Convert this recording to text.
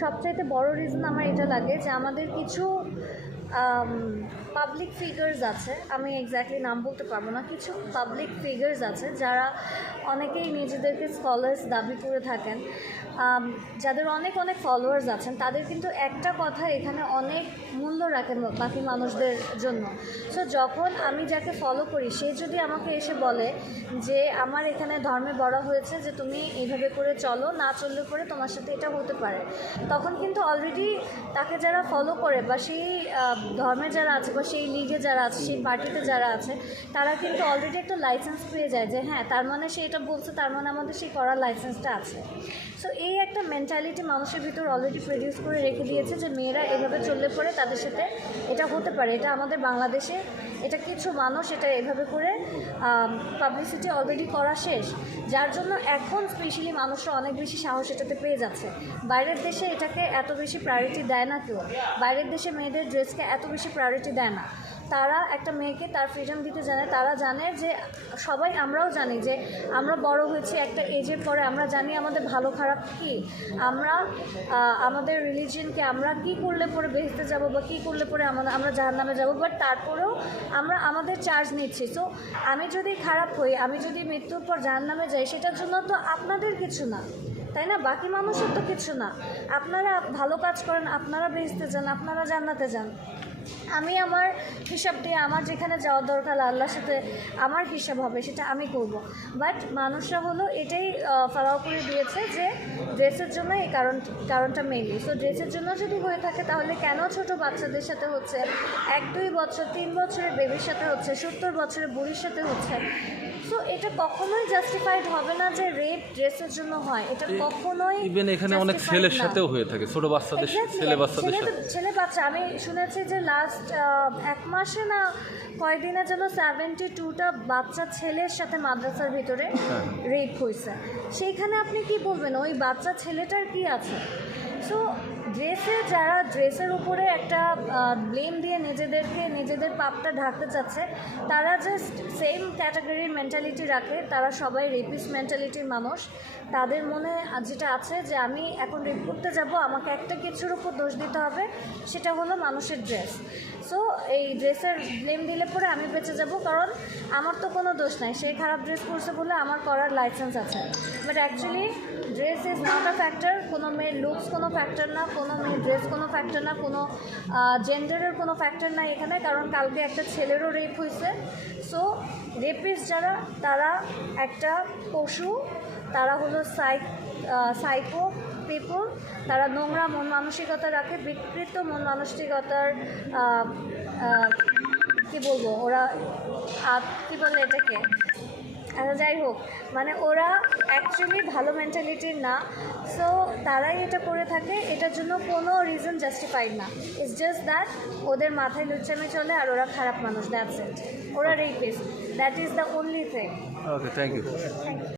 সবচাইতে বড় রিজন আমার এটা লাগে যে আমাদের কিছু পাবলিক ফিগার্স আছে, আমি এক্স্যাক্টলি নাম বলতে পারব না, কিছু পাবলিক ফিগার্স আছে যারা অনেকেই নিজেদেরকে স্কলার্স দাবি করে থাকেন। যাদের অনেক অনেক ফলোয়ার্স আছেন, তাদের কিন্তু একটা কথা এখানে অনেক মূল্য রাখেন বাকি মানুষদের জন্য। সো যখন আমি যাকে ফলো করি, সে যদি আমাকে এসে বলে যে, আমার এখানে ধর্মে বড় হয়েছে যে, তুমি এইভাবে করে চলো, না চললে পরে তোমার সাথে এটা হতে পারে। তখন কিন্তু অলরেডি তাকে যারা ফলো করে বা সেই ধর্মে যারা আছে বা সেই লিগে যারা আছে, সেই পার্টিতে যারা আছে, তারা কিন্তু অলরেডি একটা লাইসেন্স পেয়ে যায় যে হ্যাঁ তার মানে সে এটা বলছে, তার মানে আমাদের সেই করার লাইসেন্সটা আছে। সো এই একটা মেন্টালিটি মানুষের ভিতর অলরেডি প্রডিউস করে রেখে দিয়েছে যে মেয়েরা এভাবে চললে পরে তাদের সাথে এটা হতে পারে। এটা আমাদের বাংলাদেশে এটা কিছু মানুষ এটা এভাবে করে পাবলিসিটি অলরেডি করা শেষ। যার জন্য এখন স্পেশালি মানুষরা অনেক বেশি সাহস এটাতে পেয়ে যাচ্ছে। বাইরের দেশে এটাকে এত বেশি প্রায়োরিটি দেয় না কেউ। বাইরের দেশে মেয়েদের ড্রেসকে এত বেশি প্রায়োরিটি দেয় না। তারা একটা মেয়েকে তার ফ্রিডম দিতে জানে। তারা জানে যে সবাই আমরাও জানি যে আমরা বড় হয়েছি, একটা এজের পরে আমরা জানি আমাদের ভালো খারাপ কী। আমরা আমাদের রিলিজিয়নকে আমরা কি করলে পরে বেহেস্তে যাব বা কী করলে পরে আমরা আমরা জাহার নামে যাব বাট তারপরেও আমরা আমাদের চার্জ নিচ্ছি। সো আমি যদি খারাপ হই, আমি যদি মৃত্যুর পর জাহার নামে যাই, সেটার জন্য তো আপনাদের কিছু না। তাই না? বাকি মানুষের তো কিছু না। আপনারা ভালো কাজ করেন, আপনারা বেহেস্তে যান, আপনারা জান্নাতে যান। আমি আমার হিসাব দিয়ে আমার যেখানে যাওয়ার দরকার আল্লাহর সাথে আমার হিসাব হবে সেটা আমি করব। বাট মানুষরা হলো এটাই ফলাও করে দিয়েছে যে ড্রেসের জন্য এই কারণ কারণটা মেনলি সো ড্রেসের জন্য যদি হয়ে থাকে তাহলে কেন ছোট বাচ্চাদের সাথে হচ্ছে? এক দুই বছর তিন বছরের বেবির সাথে হচ্ছে সত্তর বছরের বুড়ির সাথে হচ্ছে। সো এটা কখনোই জাস্টিফাইড হবে না যে রেপ ড্রেসের জন্য হয়। এটা কখনোই ইভেন এখানে অনেক ছেলের সাথেও হয়ে থাকে ছোট বাচ্চাদের ছেলে বাচ্চাদের সাথে। ছেলে বাচ্চা আমি শুনেছি যে লাস্ট এক মাসে না কয়েকদিনের জন্য সেভেন্টি টুটা বাচ্চা ছেলের সাথে মাদ্রাসার ভিতরে হ্যাঁ। রেপ হয়েছে। সেইখানে আপনি কি বলবেন? ওই বাচ্চা ছেলেটার কি আছে? সো ড্রেসে যারা ড্রেসের উপরে একটা ব্লেম দিয়ে নিজেদেরকে, নিজেদের পাপটা ঢাকতে চাচ্ছে, তারা জাস্ট সেম ক্যাটাগরির মেন্টালিটি রাখে, তারা সবাই রেপিস মেন্টালিটির মানুষ। তাদের মনে যেটা আছে যে, আমি এখন রেপ করতে যাব, আমাকে একটা কিছুর উপর দোষ দিতে হবে, সেটা হলো মানুষের ড্রেস সো এই ড্রেসের ব্লেম দিলে পরে আমি বেঁচে যাব, কারণ আমার তো কোনো দোষ নাই। সে খারাপ ড্রেস পরছে বলে আমার করার লাইসেন্স আছে। But actually dress is not a factor কোনো মেয়ের লুকস কোনো ফ্যাক্টর না, কোনো মেয়ের ড্রেস কোনো ফ্যাক্টর না, কোনো জেন্ডারের কোনো ফ্যাক্টর না এখানে, কারণ কালকে একটা ছেলেরও রেপ হয়েছে। সো রেপিস যারা, তারা একটা পশু, তারা হলো সাইক সাইকো পিপল তারা নোংরা মন মানসিকতা রাখে, বিকৃত মন মানসিকতার কি বলব, ওরা কি বলে এটাকে? আচ্ছা যাই হোক মানে ওরা অ্যাকচুয়ালি ভালো মেন্টালিটির না সো তারাই এটা করে থাকে এটার জন্য কোনো রিজন জাস্টিফাইড না। ইটস জাস্ট দ্যাট ওদের মাথায় লুচ্চামি চলে আর ওরা খারাপ মানুষ দ্যাটস ইট ওরা rapist that is the only thing okay thank you thank you